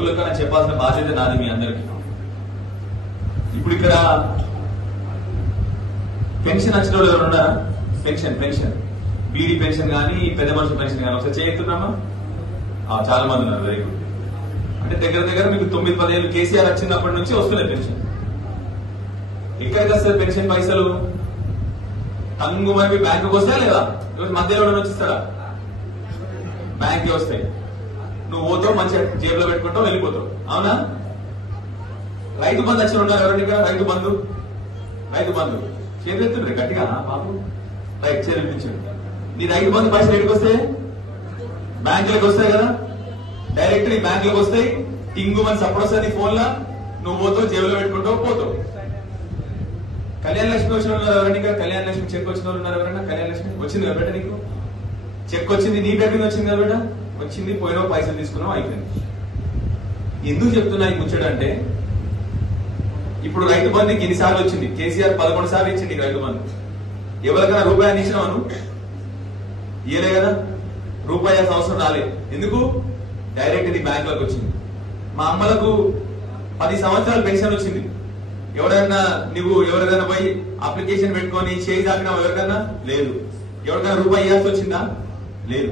కొడుకులకు నాకు చెప్పాల్సిన బాధ్యత నాది మీ అందరికి. ఇప్పుడు ఇక్కడ పెన్షన్ వచ్చిన వాళ్ళు ఎవరు ఉన్నారా? పెన్షన్ బీడీ పెన్షన్ కానీ పెద్ద మనుషుల పెన్షన్ కానీ ఒకసారి చేస్తున్నామా? చాలా మంది ఉన్నారు. Very good. అంటే దగ్గర మీకు 9-10 ఏళ్ళు కేసీఆర్ వచ్చినప్పటి నుంచి వస్తున్నాయి పెన్షన్. ఎక్కడికి వస్తుంది పెన్షన్ పైసలు? tangu మరి బ్యాంకుకి వస్తాయా లేదా? మధ్యలో వచ్చిస్తాడా? బ్యాంక్కి వస్తాయి. నువ్వు పోతావు, మంచిగా జేబులో పెట్టుకుంటావు, వెళ్ళిపోతావు. అవునా? రైతు బంధు వచ్చిన ఉన్నారు ఎవరైనా? రైతు బంధు చేతులు గట్టిగా బాబు రైట్ చేపించాడు. నీ రైతు బంధు పైసలు ఎక్కడికి వస్తాయి? బ్యాంకులకు వస్తాయి కదా. డైరెక్ట్ నీ బ్యాంకులకు వస్తాయి. టింగు మన సపోర్ట్ వస్తుంది నీ ఫోన్ లా. నువ్వు పోతావు, జేబులో పెట్టుకుంటావు, పోతావు. కళ్యాణ లక్ష్మి వచ్చిన వాళ్ళు ఎవరైనా? కళ్యాణ లక్ష్మి చెక్ వచ్చిన వాళ్ళు ఉన్నారు ఎవరైనా? కళ్యాణ లక్ష్మి వచ్చింది కదా బేట, నీకు చెక్ వచ్చింది, నీ పేరు మీద వచ్చింది కదా బేట, వచ్చింది, పోయినావు, పైసలు తీసుకున్నావు, అయిపోయింది. ఎందుకు చెప్తున్నా ఈ ముచ్చడంటే, ఇప్పుడు రైతు బంధుకి ఎన్నిసార్లు వచ్చింది? కేసీఆర్ 11 సార్లు ఇచ్చింది రైతు బంధు. ఎవరికైనా రూపాయలు ఇచ్చినావు నువ్వు? ఇయలే కదా. రూపాయి అవసరం రాలేదు. ఎందుకు? డైరెక్ట్ ఇది బ్యాంకులకు వచ్చింది. మా అమ్మలకు 10 సంవత్సరాలు పెన్షన్ వచ్చింది. ఎవరైనా పోయి అప్లికేషన్ పెట్టుకొని చేయి దాటినా ఎవరికన్నా? లేదు. ఎవరికైనా రూపాయి ఇవ్వాల్సి వచ్చిందా? లేదు.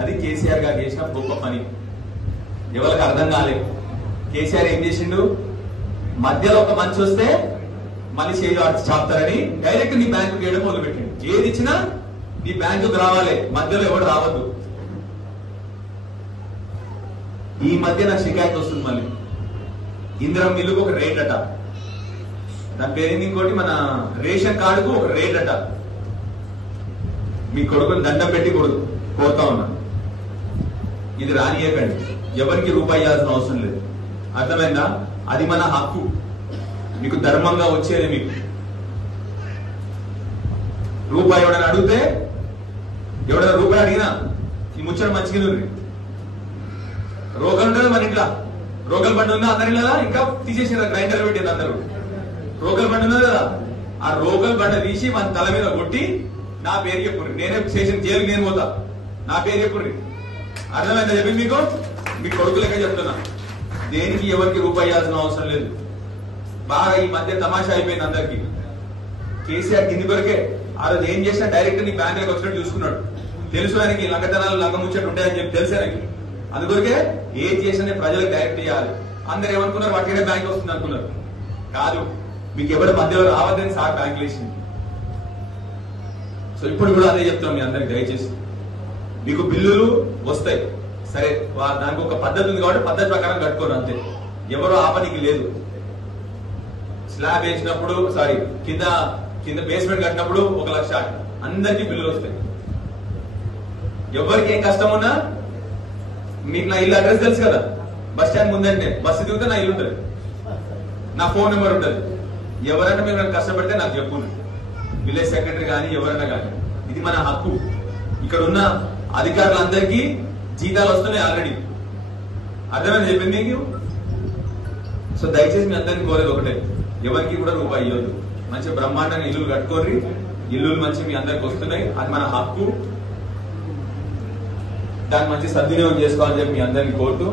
అది కేసీఆర్ గారు చేసిన గొప్ప పని. ఎవరికి అర్థం కాలేదు. కేసీఆర్ ఏం చేసిండు? మధ్యలో ఒక మంచి వస్తే మళ్ళీ చేయి చాపుతారని డైరెక్ట్ నీ బ్యాంకు వేయడం మొదలు పెట్టిండు. ఏది ఇచ్చినా నీ బ్యాంకుకు రావాలి, మధ్యలో ఎవరు రావద్దు. ఈ మధ్య నాకు షికాయత్ వస్తుంది మళ్ళీ. ఇందిరం మిల్లుకు ఒక రేట్ అట, దాని పేరు ఇంకోటి మన రేషన్ కార్డుకు ఒక రేట్ అట. మీ కొడుకుని దండం పెట్టి కోరుతా ఉన్నా, ఇది రానియకండి. ఎవరికి రూపాయి ఇవ్వాల్సిన అవసరం లేదు. అర్థమైందా? అది మన హక్కు, మీకు ధర్మంగా వచ్చేది. మీకు రూపాయి ఎవడైనా అడిగితే, ఎవడైనా రూపాయి అడిగినా ఈ ముచ్చట మంచిగా ఉంది. రోగలు ఉంటుంది మన ఇంట్లో, రోగల బండి ఉందా అందరి కదా, ఇంకా తీసేసారు, గ్రైండర్ పెట్టేది అందరూ. రోగల బండి ఉన్నది కదా, ఆ రోగల బండి తీసి మన తల మీద కొట్టి నా పేరు చెప్పుర్రి, నేనే స్టేషన్ జైలుకి నేను పోతా, నా పేరు చెప్పుర్రి. అర్థమైందా? చెప్పి మీకు మీ కొడుకులకే చెప్తున్నా, దేనికి ఎవరికి రూపాయి ఇవ్వాల్సిన అవసరం లేదు. బాగా ఈ మధ్య తమాషా అయిపోయింది అందరికి. కేసీఆర్ కింది కొరకే ఆ రోజు ఏం చేసినా డైరెక్ట్ నీ బ్యాంకులకు వచ్చినట్టు చూసుకున్నాడు. తెలుసు ఆయనకి లంగతనాలు లంగముచ్చట్టు ఉంటాయని చెప్పి తెలుసు ఆయనకి. అందుకొరకే ఏం చేసినా ప్రజలకు డైరెక్ట్ ఇవ్వాలి. అందరు ఏమనుకున్నారు? వాటికే బ్యాంక్ వస్తుంది అనుకున్నారు. కాదు, మీకు ఎవరు మధ్యలో రావద్దని సార్ బ్యాంకులు వేసింది. సో ఇప్పుడు కూడా అదే చెప్తాం మీ అందరికి, దయచేసి మీకు బిల్లులు వస్తాయి సరే, దానికి ఒక పద్ధతి ఉంది కాబట్టి పద్ధతి ప్రకారం కట్టుకోరు అంతే. ఎవరు ఆపనికి లేదు. స్లాబ్ వేసినప్పుడు కింద బేస్మెంట్ కట్టినప్పుడు 1 లక్ష అందరికీ బిల్లులు వస్తాయి. ఎవరికి ఏం కష్టం ఉన్నా, మీకు నా ఇల్లు అడ్రస్ తెలుసు కదా, బస్ స్టాండ్ ముందంటే బస్సు దిగితే నా ఇల్లు ఉంటుంది, నా ఫోన్ నెంబర్ ఉంటుంది. ఎవరైనా మీరు నన్ను కష్టపడితే నాకు చెప్పు, విలేజ్ సెక్రటరీ కానీ ఎవరైనా కానీ. ఇది మన హక్కు. ఇక్కడ ఉన్న అధికారులందరికీ జీతాలు వస్తున్నాయి ఆల్రెడీ. అర్థమైనా చెప్పింది మీకు. సో దయచేసి మీ అందరినీ కోరేది ఒకటే, ఎవరికి కూడా రూపాయి ఇవ్వద్దు. మంచి బ్రహ్మాండంగా ఇల్లు కట్టుకోర్రి, ఇల్లులు మంచి మీ అందరికి వస్తున్నాయి, అది మన హక్కు. దాన్ని మంచి సద్వినియోగం చేసుకోవాలని చెప్పి మీ అందరినీ కోరుతూ,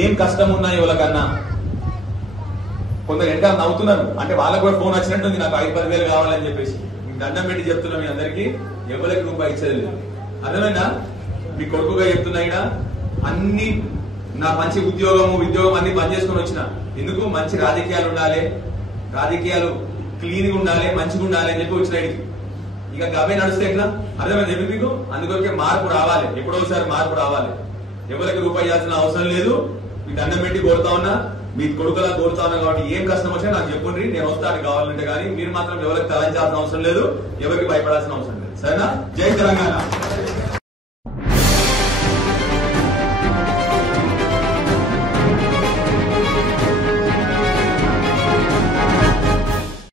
ఏం కష్టం ఉన్నా ఎవరికన్నా, కొందరు ఎంట నవ్వుతున్నారు అంటే వాళ్ళకు కూడా ఫోన్ వచ్చినట్టుంది, నాకు 5-10 వేలు కావాలని చెప్పేసి. మీకు దండం పెట్టి చెప్తున్నా, మీ అందరికీ ఎవరికి రూపాయి ఇచ్చేది లేదు. అర్థమైందా? మీ కొడుకుగా చెప్తున్నా, ఇక్కడ అన్ని నా మంచి ఉద్యోగం అన్ని బంద్ చేసుకుని వచ్చిన. ఎందుకు? మంచి రాజకీయాలు ఉండాలి, రాజకీయాలు క్లీన్ గా ఉండాలి, మంచిగా ఉండాలి అని చెప్పి వచ్చిన. ఇక అవే నడుస్తే ఎట్లా? అర్థమైంది చెప్పి మీకు. అందుకొరకే మార్పు రావాలి, ఎప్పుడోసారి మార్పు రావాలి. ఎవరికి రూపాయి ఇవ్వాల్సిన అవసరం లేదు. మీ దండం పెట్టి కోరుతా ఉన్నా, మీ కొడుకులా కోరుతా ఉన్నా. కాబట్టి ఏం కష్టం వచ్చినా నాకు చెప్పుండ్రి, నేను వస్తాను కావాలంటే. కానీ మీరు మాత్రం ఎవరికి తలంచాల్సిన అవసరం లేదు, ఎవరికి భయపడాల్సిన అవసరం లేదు. సరేనా? జై తెలంగాణ.